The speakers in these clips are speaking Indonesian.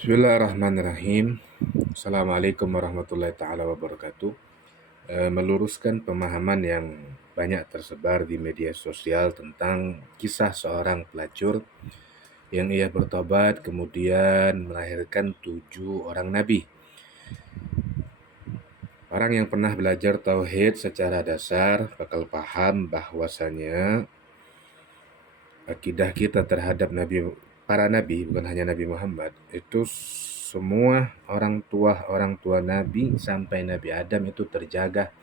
Bismillahirrahmanirrahim. Assalamualaikum warahmatullahi taala wabarakatuh. Meluruskan pemahaman yang banyak tersebar di media sosial tentang kisah seorang pelacur yang ia bertobat kemudian melahirkan 7 orang nabi. Orang yang pernah belajar tauhid secara dasar bakal paham bahwasanya akidah kita terhadap para nabi, bukan hanya Nabi Muhammad, itu semua orang tua nabi sampai Nabi Adam itu terjaga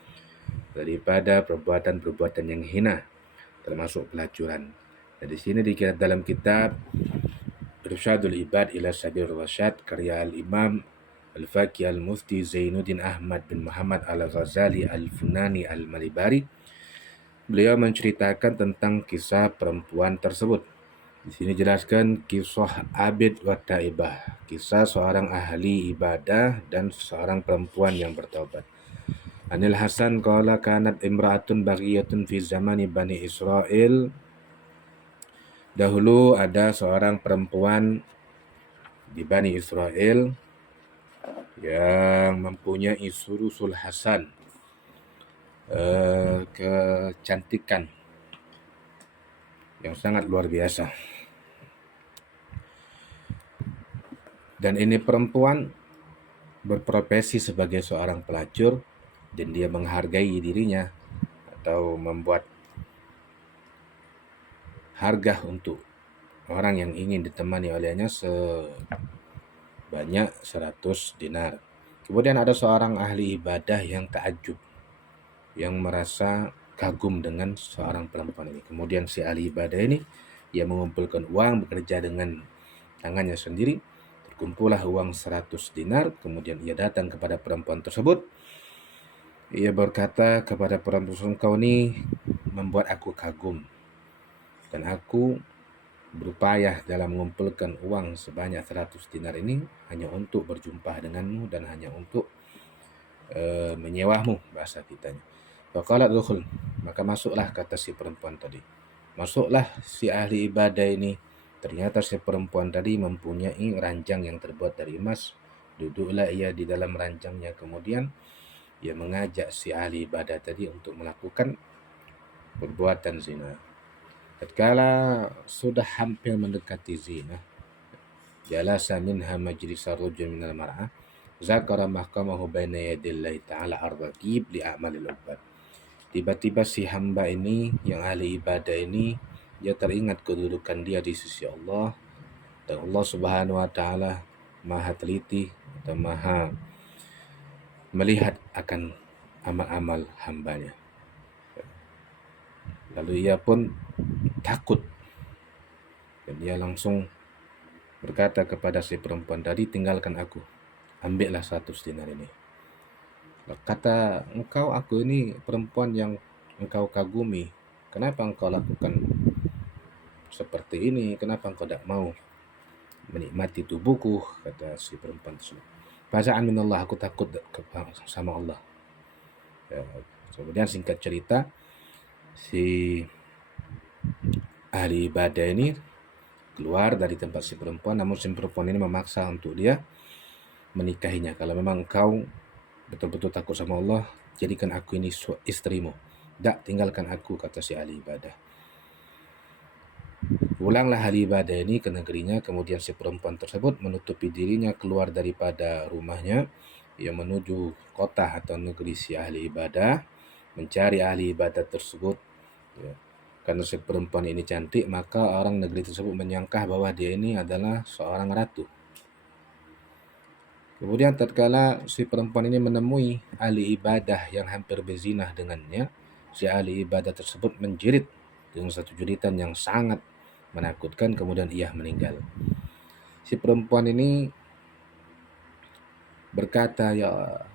daripada perbuatan-perbuatan yang hina, termasuk pelacuran. Nah, di sini dalam kitab Irsyadul Ibad ila Sabil Rasyad karya Al-Imam Al-Faqih Al-Mufti Zainuddin Ahmad bin Muhammad Al-Ghazali Al-Funani Al-Malibari, beliau menceritakan tentang kisah perempuan tersebut. Di sini jelaskan kisah Abid wa Taibah, kisah seorang ahli ibadah dan seorang perempuan yang bertaubat. Anil Hasan qala kanat imra'atun baghiyatun fi zamani Bani Israel. Dahulu ada seorang perempuan di Bani Israel yang mempunyai surusul hasan, kecantikan yang sangat luar biasa. Dan ini perempuan berprofesi sebagai seorang pelacur dan dia menghargai dirinya atau membuat harga untuk orang yang ingin ditemani olehnya sebanyak 100 dinar. Kemudian ada seorang ahli ibadah yang takjub, yang merasa kagum dengan seorang perempuan ini. Kemudian si ahli ibadah ini ia mengumpulkan uang, bekerja dengan tangannya sendiri. Terkumpullah uang 100 dinar. Kemudian ia datang kepada perempuan tersebut. Ia berkata kepada perempuan tersebut, "Kau ini membuat aku kagum. Dan aku berupaya dalam mengumpulkan uang sebanyak 100 dinar ini hanya untuk berjumpa denganmu dan hanya untuk menyewamu," bahasa kitanya. Faqalat dukhul, maka masuklah, kata si perempuan tadi. Masuklah si ahli ibadah ini. Ternyata si perempuan tadi mempunyai ranjang yang terbuat dari emas. Duduklah ia di dalam ranjangnya. Kemudian ia mengajak si ahli ibadah tadi untuk melakukan perbuatan zina. Tatkala sudah hampir mendekati zina, jalasa minha majlisa rajul minal mar'ah, zakara mahkamahu baina yadillahi ta'ala ar-raqib li a'malil ubad. Tiba-tiba si hamba ini, yang ahli ibadah ini, dia teringat kedudukan dia di sisi Allah, dan Allah Subhanahu wa taala Maha teliti atau Maha melihat akan amal-amal hambanya. Lalu ia pun takut dan ia langsung berkata kepada si perempuan tadi, "Tinggalkan aku, ambillah 100 dinar ini." Kata, aku ini perempuan yang engkau kagumi, kenapa engkau lakukan seperti ini? Kenapa engkau tidak mau menikmati tubuhku?" Kata si perempuan tersebut. "Faza'an minallah, aku takut sama Allah." Ya, kemudian singkat cerita, si ahli ibadah ini keluar dari tempat si perempuan, namun si perempuan ini memaksa untuk dia menikahinya. "Kalau memang engkau betul-betul takut sama Allah, jadikan aku ini istrimu. Tak, tinggalkan aku," kata si ahli ibadah. Pulanglah ahli ibadah ini ke negerinya. Kemudian si perempuan tersebut menutupi dirinya keluar daripada rumahnya. Ia menuju kota atau negeri si ahli ibadah, mencari ahli ibadah tersebut. Ya. Karena si perempuan ini cantik, maka orang negeri tersebut menyangka bahwa dia ini adalah seorang ratu. Kemudian tatkala si perempuan ini menemui ahli ibadah yang hampir berzinah dengannya, si ahli ibadah tersebut menjerit dengan satu jeritan yang sangat menakutkan, kemudian ia meninggal. Si perempuan ini berkata, "Ya,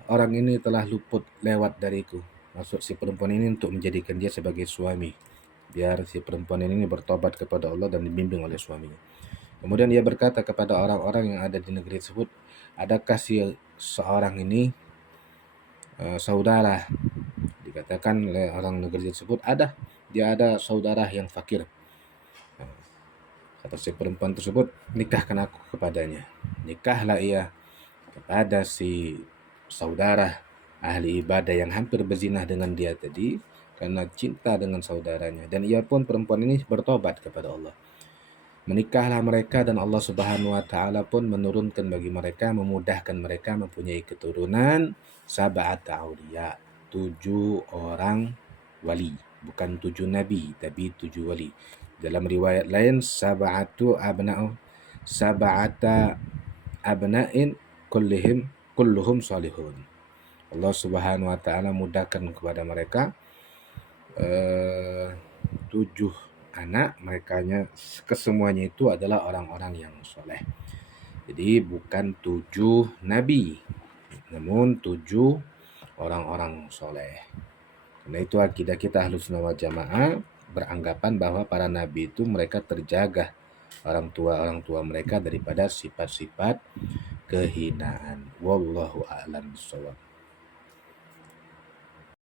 orang ini telah luput lewat dariku." Maksud si perempuan ini untuk menjadikan dia sebagai suami, biar si perempuan ini bertobat kepada Allah dan dibimbing oleh suaminya. Kemudian ia berkata kepada orang-orang yang ada di negeri tersebut, "Adakah si seorang ini saudara?" Dikatakan oleh orang negeri tersebut, dia ada saudara yang fakir. Kata si perempuan tersebut, "Nikahkan aku kepadanya." nikahlah ia kepada si saudara ahli ibadah yang hampir berzinah dengan dia tadi karena cinta dengan saudaranya, dan ia pun perempuan ini bertobat kepada Allah. Menikahlah mereka dan Allah Subhanahu wa taala pun menurunkan bagi mereka, memudahkan mereka mempunyai keturunan sab'ata auliya, 7 orang wali, bukan 7 nabi tapi 7 wali. Dalam riwayat lain sab'ata abna'in kulluhum salihun. Allah Subhanahu wa taala mudahkan kepada mereka 7 anak, merekanya kesemuanya itu adalah orang-orang yang soleh. Jadi bukan 7 nabi, namun 7 orang-orang soleh. Karena itu akidah kita Ahlussunnah wal Jamaah beranggapan bahwa para nabi itu mereka terjaga orang tua mereka daripada sifat-sifat kehinaan. Wallahu a'lam bishawab.